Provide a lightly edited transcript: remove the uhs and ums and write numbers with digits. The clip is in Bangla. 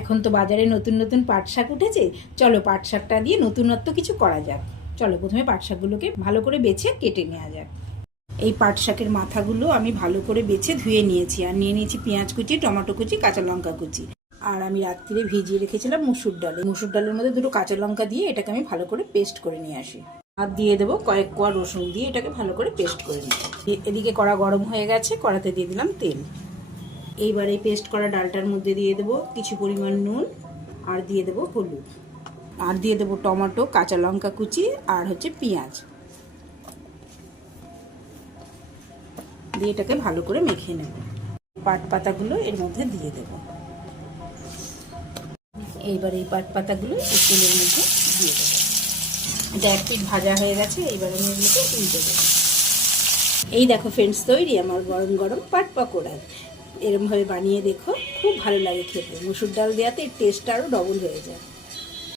এখন তো বাজারে নতুন নতুন পাট শাক উঠেছে, চলো পাট শাকটা দিয়ে নতুনত্ব কিছু করা যাক। চলো প্রথমে পাট শাকগুলোকে ভালো করে বেছে কেটে নেওয়া যাক। এই পাট শাকের মাথাগুলো আমি ভালো করে বেছে ধুয়ে নিয়েছি, আর নিয়ে নিয়েছি পেঁয়াজ কুচি, টমেটো কুচি, কাঁচা লঙ্কা কুচি। আর আমি রাত্রিরে ভিজিয়ে রেখেছিলাম মুসুর ডাল। মুসুর ডালের মধ্যে দুটো কাঁচা লঙ্কা দিয়ে এটাকে আমি ভালো করে পেস্ট করে নিয়ে আসি। আর দিয়ে দেবো কয়েক কোয়া রসুন দিয়ে এটাকে ভালো করে পেস্ট করে নিই। এদিকে কড়া গরম হয়ে গেছে, কড়াতে দিয়ে দিলাম তেল। এইবার এই পেস্ট করা ডালটার মধ্যে দিয়ে দেবো কিছু পরিমাণ নুন, আর দিয়ে দেবো হলুদ, আর দিয়ে দেবো টমেটো, কাঁচা লঙ্কা কুচি, আর হচ্ছে পেঁয়াজ দিয়ে এটাকে ভালো করে মেখে নেব। পাট পাতাগুলো এর মধ্যে দিয়ে দেব। এইবার এই পাট পাতাগুলো এই তেলের মধ্যে দিয়ে দেবো। এটা এক পিঠ ভাজা হয়ে গেছে, এইবার আমি এগুলোকে উল্টে দেবো। এই দেখো ফ্রেন্ডস, তৈরি আমার গরম গরম পাট পকোড়া। এরমভাবে বানিয়ে দেখো, খুব ভালো লাগে খেতে। মুসুর ডাল দেওয়াতে এর টেস্টটা আরও ডবল হয়ে যায়।